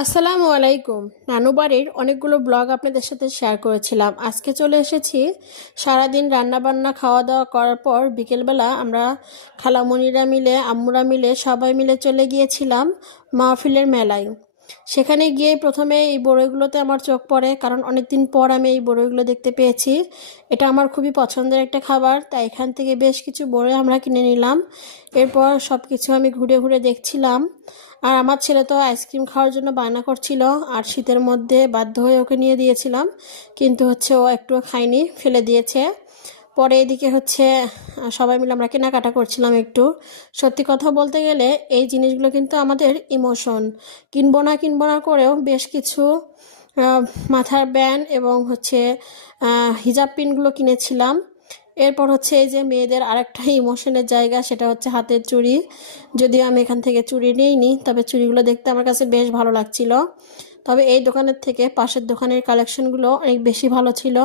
আসসালামু আলাইকুম। নানু বাড়ির অনেকগুলো ব্লগ আপনাদের সাথে শেয়ার করেছিলাম। আজকে চলে এসেছি সারাদিন রান্নাবান্না খাওয়া দাওয়া করার পর বিকেলবেলা আমরা খালামণিরা মিলে আম্মুরা মিলে সবাই মিলে চলে গিয়েছিলাম মাহফিলের মেলায়। সেখানে গিয়ে প্রথমে এই বড়ইগুলোতে আমার চোখ পড়ে, কারণ অনেক দিন পর আমি এই বড়ইগুলো দেখতে পেয়েছি। এটা আমার খুবই পছন্দের একটা খাবার, তাই এখান থেকে বেশ কিছু বড়ই আমরা কিনে নিলাম। এরপর সব কিছু আমি ঘুরে ঘুরে দেখছিলাম। আর আমার ছেলে তো আইসক্রিম খাওয়ার জন্য বায়না করছিল, আর শীতের মধ্যে বাধ্য হয়ে ওকে নিয়ে দিয়েছিলাম, কিন্তু ও একটুও খায়নি, ফেলে দিয়েছে। পরে এদিকে সবাই মিলে আমরা কেনাকাটা করছিলাম একটু। সত্যি কথা বলতে গেলে এই জিনিসগুলো কিন্তু আমাদের ইমোশন। কিনবো না করেও বেশ কিছু আহ, মাথার ব্যান্ড এবং হিজাব পিনগুলো কিনেছিলাম। এরপর এই যে মেয়েদের আরেকটা ইমোশনের জায়গা, সেটা হচ্ছে হাতের চুড়ি। যদিও আমি এখান থেকে চুড়ি নিইনি, তবে চুড়িগুলো দেখতে আমার কাছে বেশ ভালো লাগছিল। তবে এই দোকানের থেকে পাশের দোকানের কালেকশনগুলো অনেক বেশি ভালো ছিল।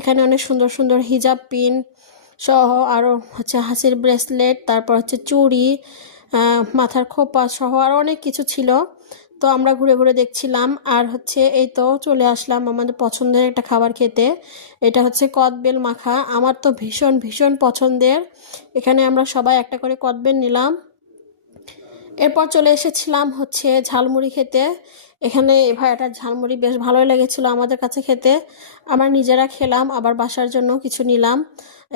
এখানে অনেক সুন্দর সুন্দর হিজাব পিন সহ আরও হাসির ব্রেসলেট, তারপর চুড়ি, মাথার খোপা সহ আরও অনেক কিছু ছিল। তো আমরা ঘুরে ঘুরে দেখছিলাম। আর এই তো চলে আসলাম আমাদের পছন্দের একটা খাবার খেতে। এটা কদবেল মাখা, আমার তো ভীষণ ভীষণ পছন্দের। এখানে আমরা সবাই একটা করে কদবেল নিলাম। এরপর চলে এসেছিলাম ঝালমুড়ি খেতে। এখানে এই ভাইয়াটার ঝালমুড়ি বেশ ভালোই লেগেছিলো আমাদের কাছে খেতে। আমরা নিজেরা খেলাম, আবার বাসার জন্য কিছু নিলাম।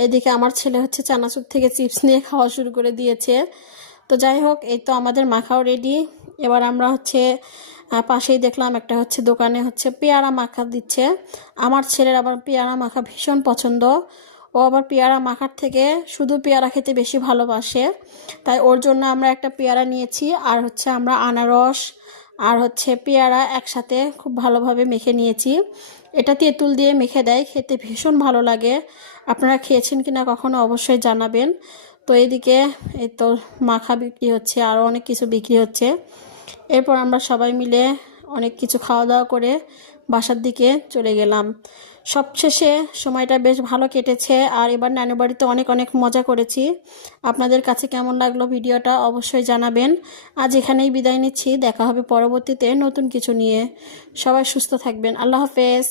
এদিকে আমার ছেলে চানাচুর থেকে চিপস নিয়ে খাওয়া শুরু করে দিয়েছে। তো যাই হোক, এই তো আমাদের মাখাও রেডি। এবার আমরা পাশেই দেখলাম একটা দোকানে পেয়ারা মাখা দিচ্ছে। আমার ছেলের আবার পেয়ারা মাখা ভীষণ পছন্দ। ও আবার পেয়ারা মাখার থেকে শুধু পেয়ারা খেতে বেশি ভালোবাসে, তাই ওর জন্য আমরা একটা পেয়ারা নিয়েছি। আর আমরা আনারস আর পেয়ারা একসাথে খুব ভালোভাবে মেখে নিয়েছি। এটা তেঁতুল দিয়ে মেখে দেয়, খেতে ভীষণ ভালো লাগে। আপনারা খেয়েছেন কিনা কখনো অবশ্যই জানাবেন। তো এইদিকে এই তো মাখা বিক্রি হচ্ছে, আরও অনেক কিছু বিক্রি হচ্ছে। এরপর আমরা সবাই মিলে অনেক কিছু খাওয়া দাওয়া করে বাসার দিকে চলে গেলাম। সবশেষে সময়টা বেশ ভালো কেটেছে, আর এবার নানু বাড়িতে অনেক অনেক মজা করেছি। আপনাদের কাছে কেমন লাগলো ভিডিওটা অবশ্যই জানাবেন। আজ এখানেই বিদায় নিচ্ছি, দেখা হবে পরবর্তীতে নতুন কিছু নিয়ে। সবাই সুস্থ থাকবেন, আল্লাহ হাফেজ।